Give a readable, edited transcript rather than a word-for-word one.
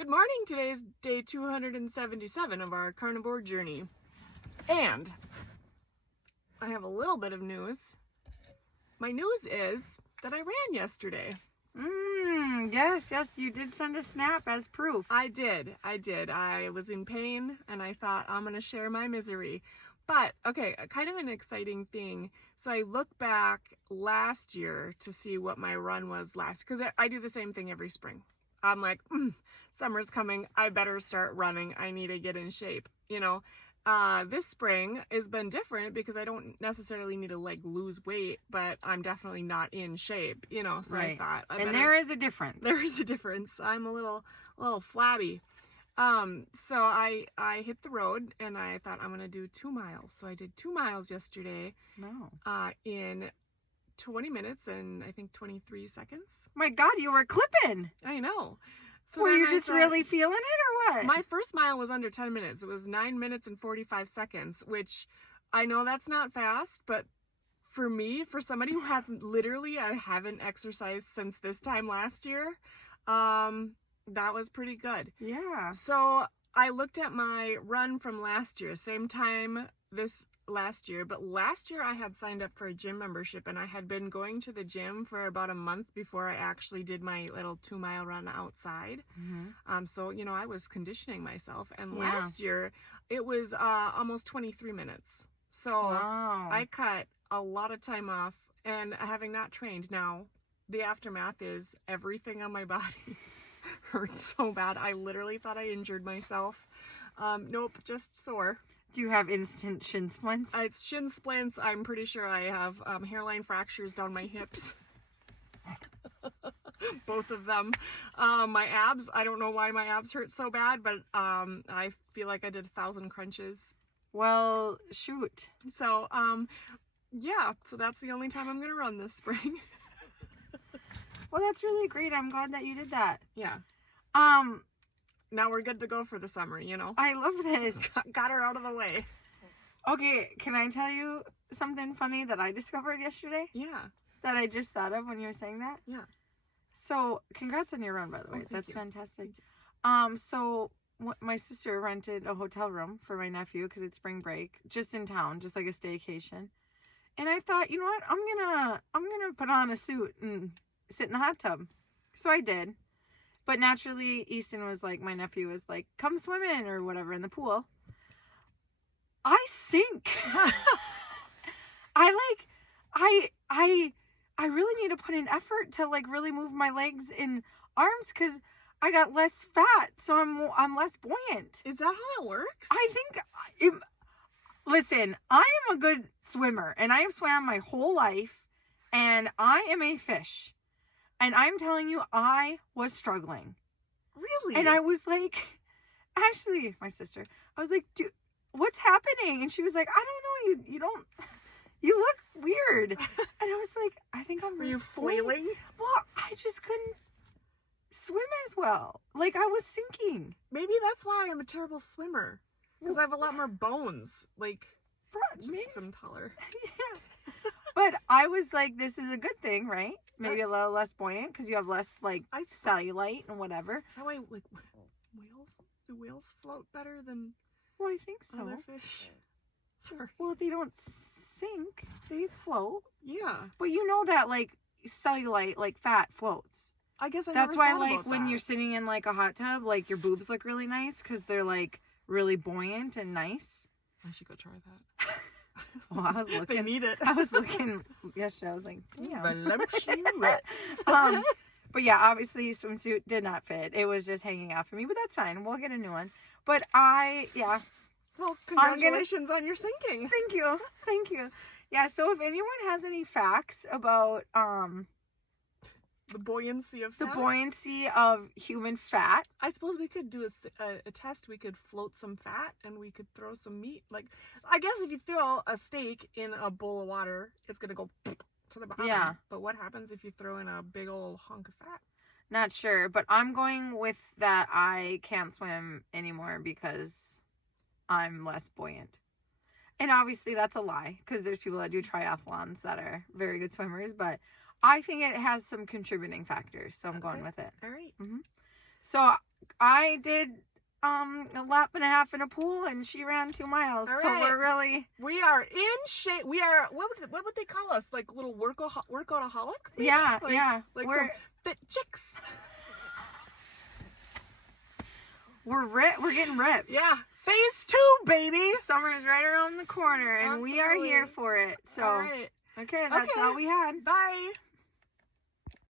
Good morning. Today's day 277 of our carnivore journey. And I have a little bit of news. My news is that I ran yesterday. Yes, you did send a snap as proof. I did. I was in pain and I thought I'm going to share my misery. But, okay, kind of an exciting thing. So I look back last year to see what my run was because I do the same thing every spring. I'm like, summer's coming. I better start running. I need to get in shape. This spring has been different because I don't necessarily need to lose weight, but I'm definitely not in shape, so right. I thought, there is a difference. There is a difference. I'm a little flabby. So I hit the road and I thought I'm going to do 2 miles. So I did 2 miles yesterday. Wow. In 20 minutes and I think 23 seconds. My God, you were clipping. I know. So were you just really feeling it or what? My first mile was under 10 minutes. It was 9 minutes and 45 seconds, which I know that's not fast, but for me, for somebody who hasn't I haven't exercised since this time last year, that was pretty good. Yeah. So I looked at my run from last year, same time this last year, but last year I had signed up for a gym membership and I had been going to the gym for about a month before I actually did my little 2 mile run outside. Mm-hmm. So I was conditioning myself, and last year it was almost 23 minutes. So wow. I cut a lot of time off, and having not trained now, the aftermath is everything on my body hurts so bad. I literally thought I injured myself. Nope, just sore. Do you have instant shin splints? It's shin splints. I'm pretty sure I have hairline fractures down my hips. Both of them. My abs, I don't know why my abs hurt so bad, but I feel like I did 1,000 crunches. Well, shoot. So, so that's the only time I'm going to run this spring. Well, that's really great. I'm glad that you did that. Yeah. Now we're good to go for the summer, I love this. Got her out of the way. Okay, can I tell you something funny that I discovered yesterday? Yeah. That I just thought of when you were saying that? Yeah. So, congrats on your run, by the way. That's fantastic. So my sister rented a hotel room for my nephew because it's spring break, just in town, just like a staycation. And I thought, you know what? I'm gonna put on a suit and sit in the hot tub. So I did. But naturally, Easton was like, my nephew was like, come swim in or whatever in the pool. I sink. I really need to put in effort to really move my legs and arms because I got less fat, so I'm less buoyant. Is that how it works? I think. Listen, I am a good swimmer, and I have swam my whole life, and I am a fish. And I'm telling you, I was struggling. Really? And I was like, Ashley, my sister, I was like, dude, what's happening? And she was like, I don't know, you look weird. And I was like, I think I'm Were you flailing? Well, I just couldn't swim as well. I was sinking. Maybe that's why I'm a terrible swimmer. Because I have a lot more bones. Just some taller. Yeah. But I was like, this is a good thing, right? Maybe a little less buoyant because you have less cellulite and whatever. Is that why whales? Do whales float better than Well, I think so. other fish? Sorry. Well, they don't sink; they float. Yeah. But you know that cellulite, fat floats. I guess that's why when that. you're sitting in a hot tub, your boobs look really nice because they're really buoyant and nice. I should go try that. Well, I was looking. They need it. I was looking yesterday. I was like, damn. But yeah, obviously swimsuit did not fit. It was just hanging out for me, but that's fine. We'll get a new one. But well, congratulations on your sinking. Thank you. Yeah, so if anyone has any facts about the buoyancy of human fat, I suppose we could do a test. We could float some fat and we could throw some meat. I guess if you throw a steak in a bowl of water, it's gonna go to the bottom. Yeah. But what happens if you throw in a big old hunk of fat? Not sure, but I'm going with that. I can't swim anymore because I'm less buoyant. And obviously that's a lie because there's people that do triathlons that are very good swimmers, but I think it has some contributing factors, so I'm going with it. All right. Mm-hmm. So I did a lap and a half in a pool, and she ran 2 miles. All So right. We are in shape. We are, what would they call us? Like little workoutaholic? Yeah, like, yeah. Like we're some fit chicks. we're getting ripped. Yeah. Phase 2, baby. Summer is right around the corner, and we are here for it. So, All right. okay, that's all we had. Bye.